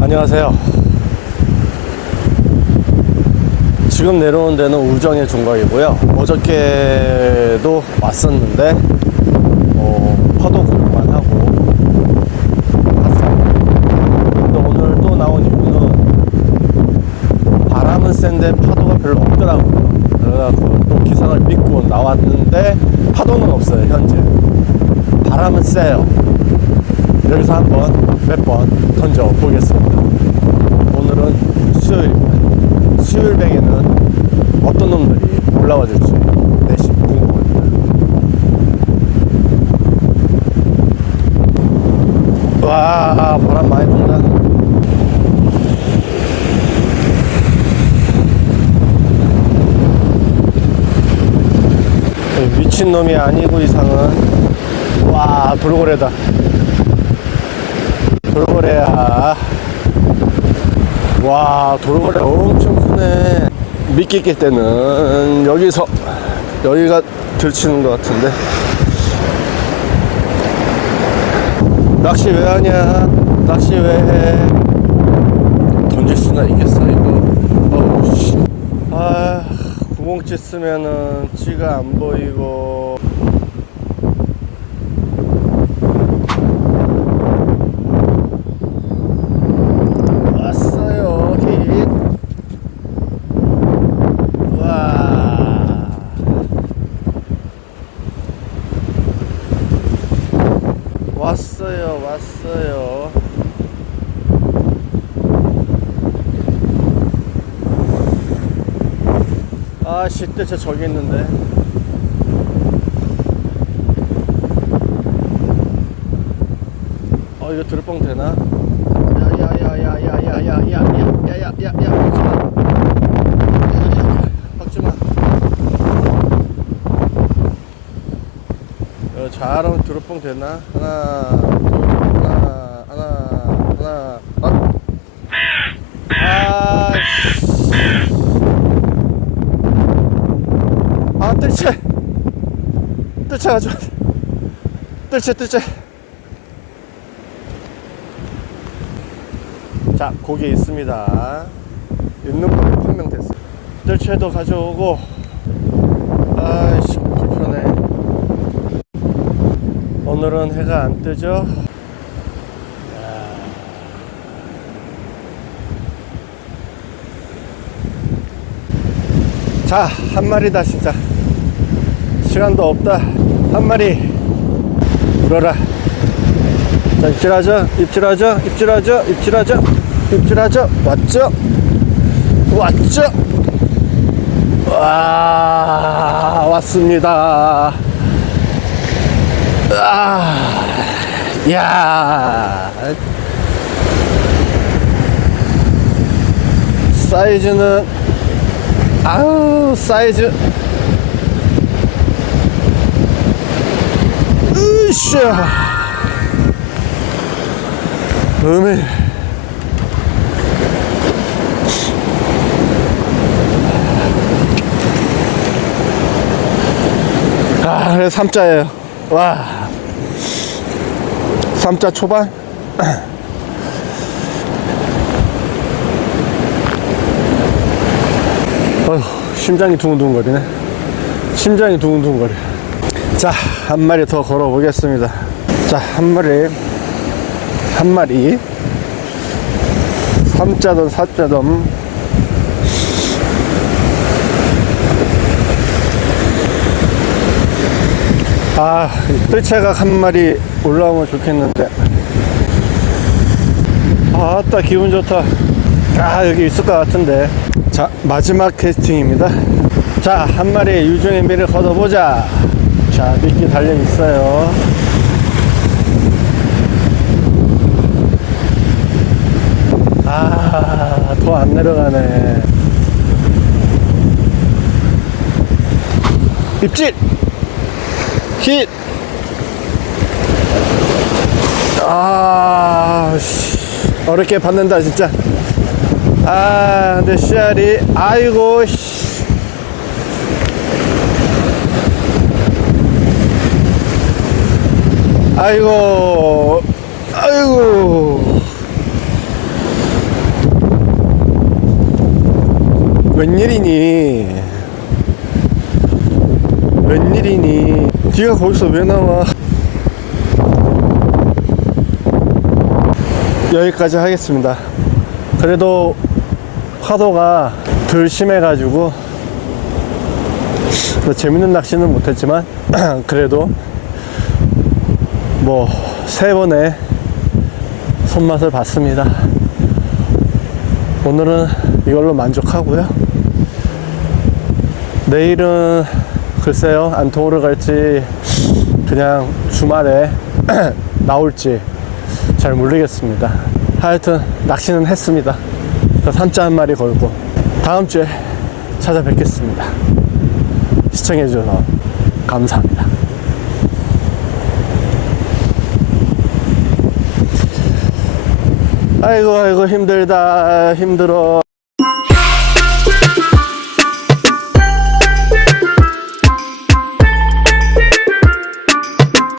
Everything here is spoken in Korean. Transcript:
안녕하세요. 지금 내려온 데는 우정의 중각이고요. 어저께도 왔었는데 어, 파도 공부만 하고 갔어요. 근데 오늘 또 나온 이유는 바람은 센데 파도가 별로 없더라고요. 그래서 또 기상을 믿고 나왔는데 파도는 없어요 현재. 바람은 세요. 여기서 한번 몇 번 던져 보겠습니다. 오늘은 수요일입니다. 수요일 뱅에는 어떤 놈들이 올라와 줄지 내심 궁금합니다. 와, 바람 많이 분다. 미친놈이 아니고 이상은 와 돌고래다 돌고래야 와 돌고래 엄청 크네. 미끼 낄 때는 여기서 여기가 들치는 것 같은데. 낚시 왜 하냐? 낚시 왜해? 던질 수나 있겠어 이거? 어우 씨. 아 구멍치 쓰면은 찌가 안 보이고 왔어요 힛 와. 왔어요 왔어요 아 시대체 저기 있는데 어 이거 들뻥 되나? 야야야야야야야야야야야야 박지마 어, 잘하면 드롭봉 되나? 하나 둘 하나 하나 하나 아! 아씨 아 뜰채 가져와 뜰채 뜰채. 자 고기 있습니다. 있는 분이 판명됐어. 뜰채도 가져오고. 아이씨 불편해. 오늘은 해가 안 뜨죠? 자 한 마리다 진짜 시간도 없다. 한 마리 불어라. 자 입질하죠? 입질하죠? 입질하죠? 입질하죠? 입질하죠? 왔죠? 왔죠? 와 왔습니다. 아, 야. 사이즈는 아우 사이즈 으쌰 음에 아 그래 삼자예요. 와. 삼자 초반? 어휴 심장이 두근두근거리네. 심장이 두근두근거려 자 한 마리 더 걸어 보겠습니다 자 한 마리 한 마리 삼자든 사자든 아, 뜰채가 한 마리 올라오면 좋겠는데. 아, 따 기분 좋다. 아, 여기 있을 것 같은데. 자, 마지막 캐스팅입니다. 자, 한 마리 유중의 미를 걷어보자. 자, 미끼 달려 있어요. 아, 더 안 내려가네. 입질! 힛! 아, 씨. 어렵게 받는다, 진짜. 아, 근데 씨알이, 아이고, 씨. 아이고. 아이고. 웬일이니? 웬일이니? 네가 거기서 왜 나와? 여기까지 하겠습니다. 그래도 파도가 덜 심해가지고 뭐 재밌는 낚시는 못했지만 그래도 뭐 세 번의 손맛을 봤습니다. 오늘은 이걸로 만족하고요. 내일은 글쎄요 안토를 갈지 그냥 주말에 나올지 잘 모르겠습니다. 하여튼 낚시는 했습니다. 삼자 한 마리 걸고 다음 주에 찾아뵙겠습니다. 시청해주셔서 감사합니다. 아이고 아이고 힘들다. 힘들어